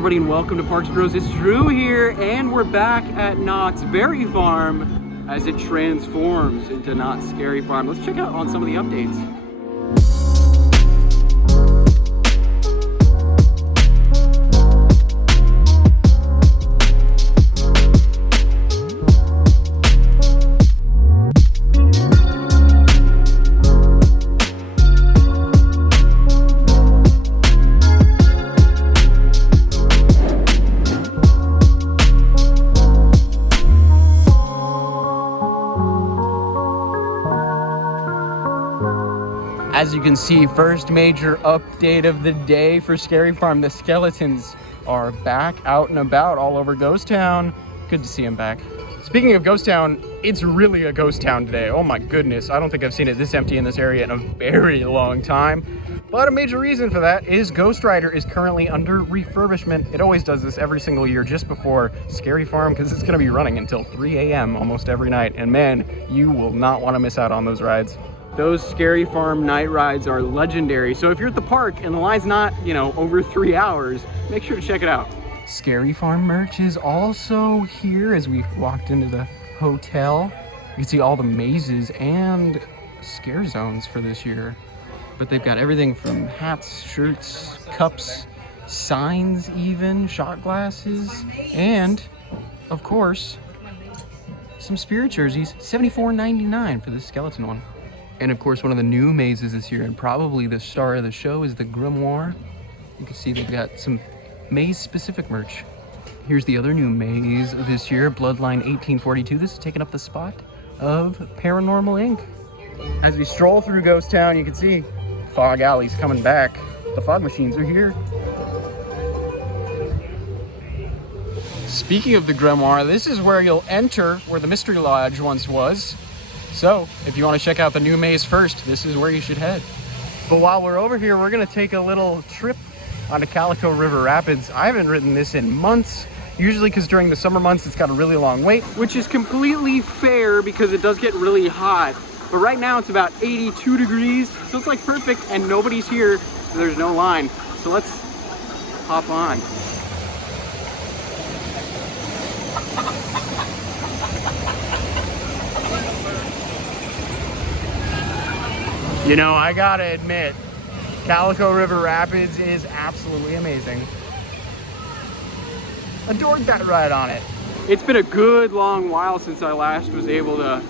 everybody, and welcome to Parks Bros. It's Drew here, and we're back at Knott's Berry Farm as it transforms into Knott's Scary Farm. Let's check out on some of the updates. As you can see, first major update of the day for Scary Farm. The skeletons are back out and about all over Ghost Town. Good to see them back. Speaking of Ghost Town, it's really a ghost town today. Oh my goodness, I don't think I've seen it this empty in this area in a very long time. But a major reason for that is Ghost Rider is currently under refurbishment. It always does this every single year just before Scary Farm because it's gonna be running until 3 a.m. almost every night. And man, you will not wanna miss out on those rides. Those Scary Farm night rides are legendary. So if you're at the park and the line's not, over 3 hours, make sure to check it out. Scary Farm merch is also here as we walked into the hotel. You can see all the mazes and scare zones for this year. But they've got everything from hats, shirts, cups, signs even, shot glasses, and of course, some spirit jerseys, $74.99 for the skeleton one. And of course, one of the new mazes this year, and probably the star of the show, is the Grimoire. You can see they've got some maze-specific merch. Here's the other new maze this year, Bloodline 1842. This is taking up the spot of Paranormal Inc. As we stroll through Ghost Town, you can see Fog Alley's coming back. The fog machines are here. Speaking of the Grimoire, this is where you'll enter where the Mystery Lodge once was. So, if you want to check out the new maze first, this is where you should head. But while we're over here, we're going to take a little trip onto Calico River Rapids. I haven't ridden this in months, usually because during the summer months it's got a really long wait, which is completely fair because it does get really hot. But right now it's about 82 degrees, so it's like perfect, and nobody's here, so there's no line. So let's hop on. I gotta admit, Calico River Rapids is absolutely amazing. Adored that ride on it. It's been a good long while since I last was able to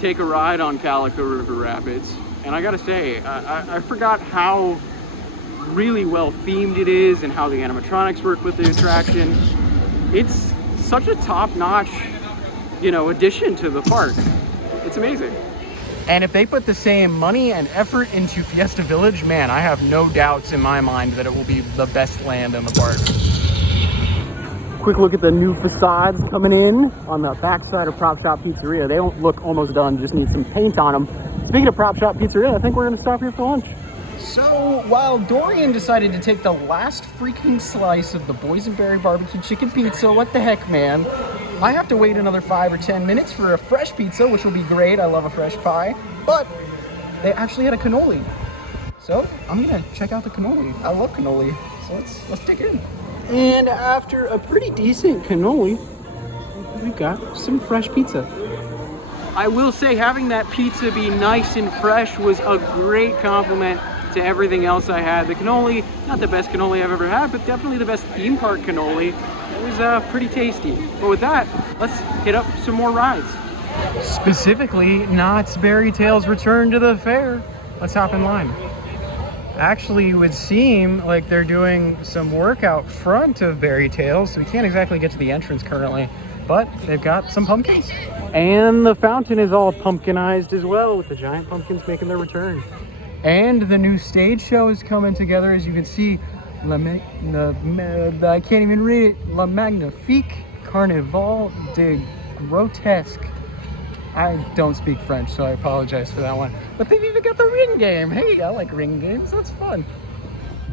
take a ride on Calico River Rapids. And I gotta say, I forgot how really well themed it is and how the animatronics work with the attraction. It's such a top-notch, addition to the park. It's amazing. And if they put the same money and effort into Fiesta Village, man, I have no doubts in my mind that it will be the best land in the park. Quick look at the new facades coming in on the backside of Prop Shop Pizzeria. They don't look almost done, just need some paint on them. Speaking of Prop Shop Pizzeria, I think we're gonna stop here for lunch. So while Dorian decided to take the last freaking slice of the Boysenberry barbecue chicken pizza, what the heck, man? I have to wait another 5 or 10 minutes for a fresh pizza, which will be great. I love a fresh pie, but they actually had a cannoli. So I'm gonna check out the cannoli. I love cannoli, so let's dig in. And after a pretty decent cannoli, we got some fresh pizza. I will say having that pizza be nice and fresh was a great compliment to everything else I had. The cannoli, not the best cannoli I've ever had, but definitely the best theme park cannoli. It was pretty tasty. But with that, let's hit up some more rides. Specifically, Knott's Berry Tales return to the fair. Let's hop in line. Actually, it would seem like they're doing some work out front of Berry Tales, so we can't exactly get to the entrance currently, but they've got some pumpkins. And the fountain is all pumpkinized as well, with the giant pumpkins making their return. And the new stage show is coming together, as you can see. I can't even read it. La Magnifique Carnival de Grotesque. I don't speak French, so I apologize for that one. But they've even got the ring game. Hey, I like ring games. That's fun.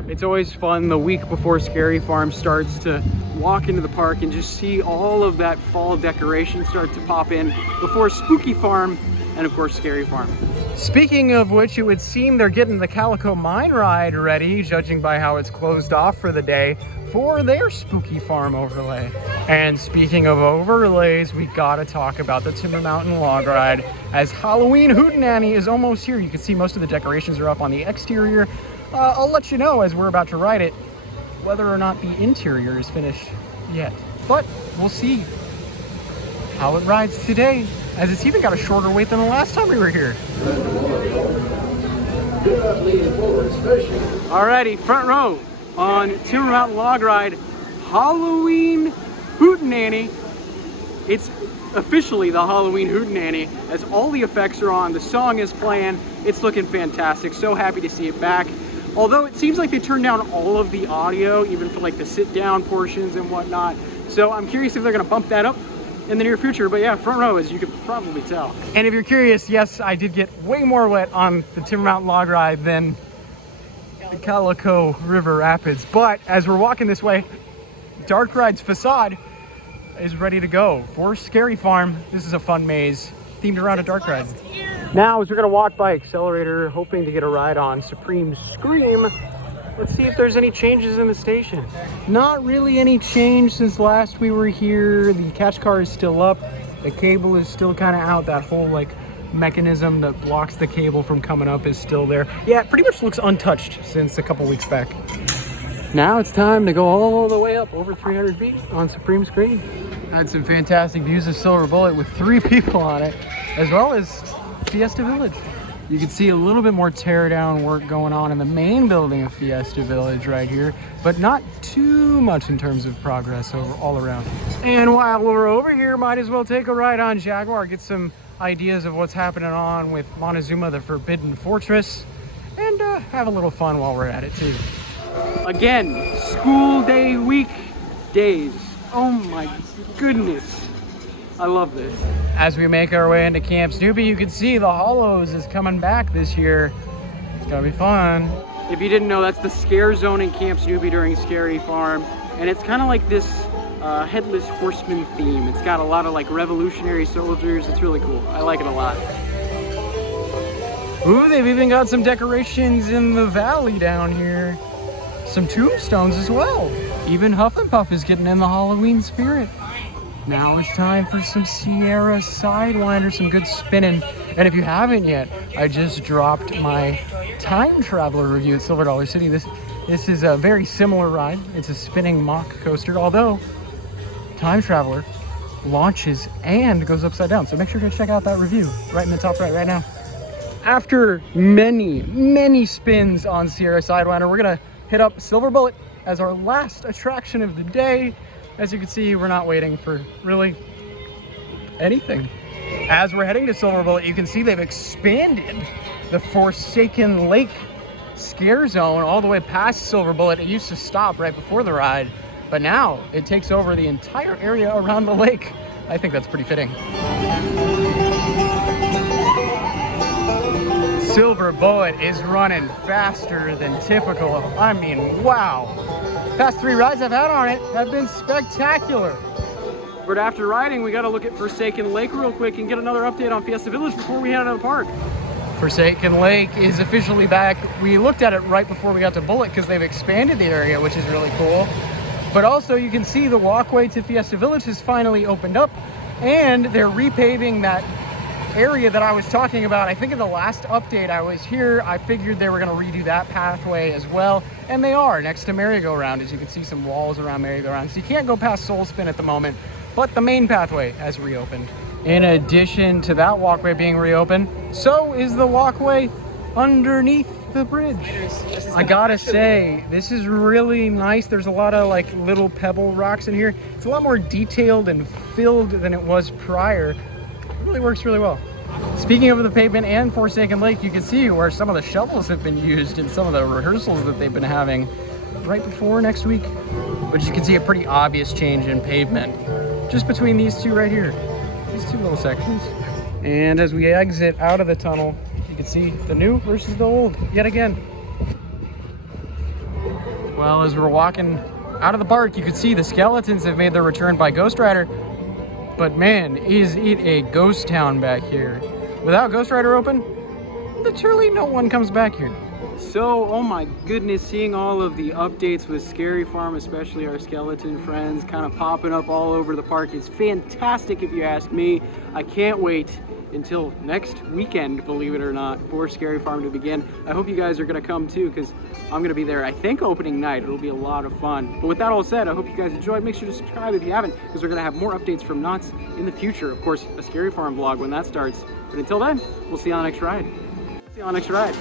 It's always fun the week before Scary Farm starts to walk into the park and just see all of that fall decoration start to pop in before Spooky Farm and of course Scary Farm. Speaking of which, it would seem they're getting the Calico Mine ride ready, judging by how it's closed off for the day, for their spooky farm overlay. And speaking of overlays, we gotta talk about the Timber Mountain Log Ride, as Halloween Hootenanny is almost here. You can see most of the decorations are up on the exterior. I'll let you know as we're about to ride it whether or not the interior is finished yet. But we'll see how it rides today, as it's even got a shorter wait than the last time we were here. Alrighty, front row on Timber Mountain Log Ride, Halloween Hootenanny. It's officially the Halloween Hootenanny, as all the effects are on, the song is playing, it's looking fantastic. So happy to see it back. Although it seems like they turned down all of the audio, even for like the sit down portions and whatnot. So I'm curious if they're gonna bump that up in the near future. But yeah, front row, as you could probably tell. And if you're curious, yes, I did get way more wet on the Timber Mountain Log Ride than the Calico River Rapids. But as we're walking this way, Dark Ride's facade is ready to go for Scary Farm. This is a fun maze themed around a dark ride. Now, as we're gonna walk by Accelerator, hoping to get a ride on Supreme Scream, let's see if there's any changes in the station. Not really any change since last we were here. The catch car is still up. The cable is still kind of out. That whole like mechanism that blocks the cable from coming up is still there. Yeah, it pretty much looks untouched since a couple weeks back. Now it's time to go all the way up over 300 feet on Supreme Scream. Had some fantastic views of Silver Bullet with 3 people on it, as well as Fiesta Village. You can see a little bit more tear down work going on in the main building of Fiesta Village right here, but not too much in terms of progress all around. And while we're over here, might as well take a ride on Jaguar, get some ideas of what's happening on with Montezuma, the Forbidden Fortress, and have a little fun while we're at it too. Again, school day week days. Oh my goodness. I love this. As we make our way into Camp Snoopy, you can see the Hollows is coming back this year. It's gonna be fun. If you didn't know, that's the scare zone in Camp Snoopy during Scary Farm. And it's kind of like this Headless Horseman theme. It's got a lot of like revolutionary soldiers. It's really cool. I like it a lot. Ooh, they've even got some decorations in the valley down here. Some tombstones as well. Even Huff and Puff is getting in the Halloween spirit. Now it's time for some Sierra Sidewinder, some good spinning. And if you haven't yet, I just dropped my Time Traveler review at Silver Dollar City. This is a very similar ride. It's a spinning mock coaster, although Time Traveler launches and goes upside down. So make sure to check out that review right in the top right now. After many spins on Sierra Sidewinder, we're gonna hit up Silver Bullet as our last attraction of the day. As you can see, we're not waiting for really anything. As we're heading to Silver Bullet, you can see they've expanded the Forsaken Lake scare zone all the way past Silver Bullet. It used to stop right before the ride, but now it takes over the entire area around the lake. I think that's pretty fitting. Silver Bullet is running faster than typical. I mean, wow. Past 3 rides I've had on it have been spectacular. But after riding, we gotta look at Forsaken Lake real quick and get another update on Fiesta Village before we head out of the park. Forsaken Lake is officially back. We looked at it right before we got to Bullet because they've expanded the area, which is really cool. But also you can see the walkway to Fiesta Village has finally opened up, and they're repaving that area that I was talking about. I think in the last update I was here, I figured they were going to redo that pathway as well, and they are next to Merry-Go-Round. As you can see, some walls around Merry-Go-Round, so you can't go past Soul Spin at the moment, but the main pathway has reopened. In addition to that walkway being reopened, so is the walkway underneath the bridge. I gotta say, this is really nice. There's a lot of like little pebble rocks in here. It's a lot more detailed and filled than it was prior. It really works really well. Speaking of the pavement and Forsaken Lake, you can see where some of the shovels have been used in some of the rehearsals that they've been having right before next week. But you can see a pretty obvious change in pavement just between these two right here, these 2 little sections. And as we exit out of the tunnel, you can see the new versus the old yet again. Well, as we're walking out of the park, you can see the skeletons have made their return by Ghost Rider. But man, is it a ghost town back here. Without Ghost Rider open, literally no one comes back here. So, oh my goodness, seeing all of the updates with Scary Farm, especially our skeleton friends, kind of popping up all over the park is fantastic if you ask me. I can't wait until next weekend, believe it or not, for Scary Farm to begin. I hope you guys are gonna come too, because I'm gonna be there, I think, opening night. It'll be a lot of fun. But with that all said, I hope you guys enjoyed. Make sure to subscribe if you haven't, because we're gonna have more updates from Knott's in the future. Of course, a Scary Farm vlog when that starts. But until then, we'll see you on the next ride. See you on the next ride.